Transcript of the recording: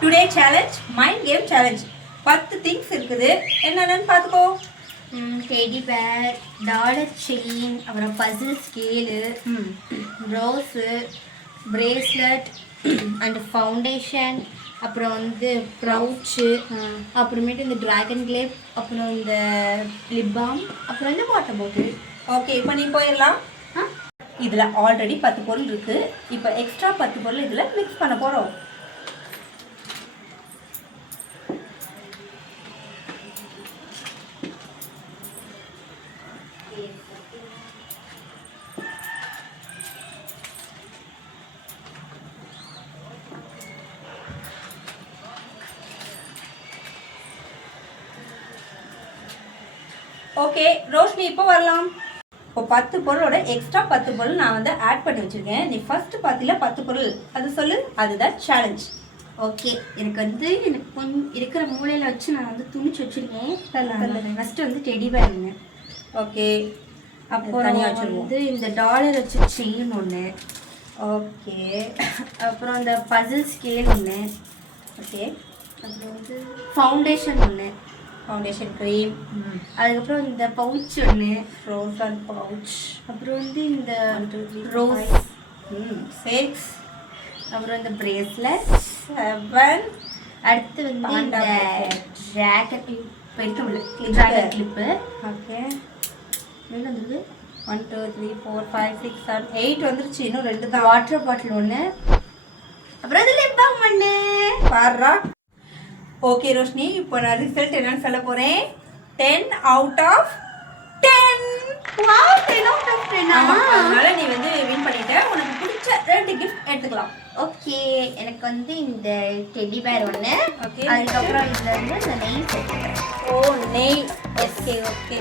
Today challenge mind game challenge 10 things இருக்குது. என்னென்னு பார்த்துக்கோ. டெடி பேர், டாலர் செயின், அப்புறம் puzzle scale, rose, bracelet and foundation, அப்புறம் வந்து ப்ரௌச்சு, அப்புறமேட்டு இந்த ட்ராகன் கிளேப், அப்புறம் இந்த லிப் பாம், அப்புறம் இந்த வாட்டர் பாட்டில். ஓகே, இப்போ நீ போயிடலாம். இதில் ஆல்ரெடி 10 பொருள் இருக்குது. இப்போ எக்ஸ்ட்ரா 10 பொருள் இதில் மிக்ஸ் பண்ண போகிறோம். ஓகே ரோஷினி, இப்போ வரலாம். இப்போ 10 பொருளோட எக்ஸ்ட்ரா 10 பொருள் நான் வந்து ஆட் பண்ணி வச்சுருக்கேன். நீ ஃபஸ்ட்டு பார்த்தில 10 பொருள் அது சொல்லு. அதுதான் சேலஞ்ச். ஓகே, எனக்கு கொஞ்சம் இருக்கிற மூலையில் வச்சு நான் வந்து துணிச்சு வச்சுருக்கேன். ஃபஸ்ட்டு வந்து டெடி பேருங்க. ஓகே, அப்புறம் வந்து இந்த டாலர் வச்சு செயின் ஒன்று. ஓகே, அப்புறம் இந்த பசில் ஸ்கேல் ஒன்று. ஓகே, அப்புறம் வந்து ஃபவுண்டேஷன் ஒன்று, ஃபவுண்டேஷன் க்ரீம். அதுக்கப்புறம் இந்த பவுச் ஒன்று, ரோஸ் அண்ட் பவுச். அப்புறம் வந்து இந்த 1 2 3 ரோஸ், 6. அப்புறம் இந்த பிரேஸ்லெட் 7. அடுத்து வந்து இந்த ஜாக்கெட் ட்ராகன் கிளிப்பு. ஓகே, என்ன வந்துருக்கு? 1 2 3 4 5 6 7 8 வந்துருச்சு. இன்னும் 2 தான். வாட்டர் பாட்டில் ஒன்று, அப்புறம் இது லிப் பாம் ஒன்று. பாருடா. ஓகே ரோஷினி, இப்போ நான் ரிசல்ட் என்னன்னு சொல்ல போகிறேன். 10 out of 10. Wow, 10 out of 10. அதனால நீ வந்து வின் பண்ணிட்ட. உனக்கு பிடிச்ச 2 கிஃப்ட் எடுத்துக்கலாம். ஓகே, எனக்கு வந்து இந்த டெடி பேர் ஒன்று. ஓகே, அதுக்கப்புறம் இதில் வந்து இந்த நெய் சேர்த்துக்கிறேன். ஓ நெய். Okay okay.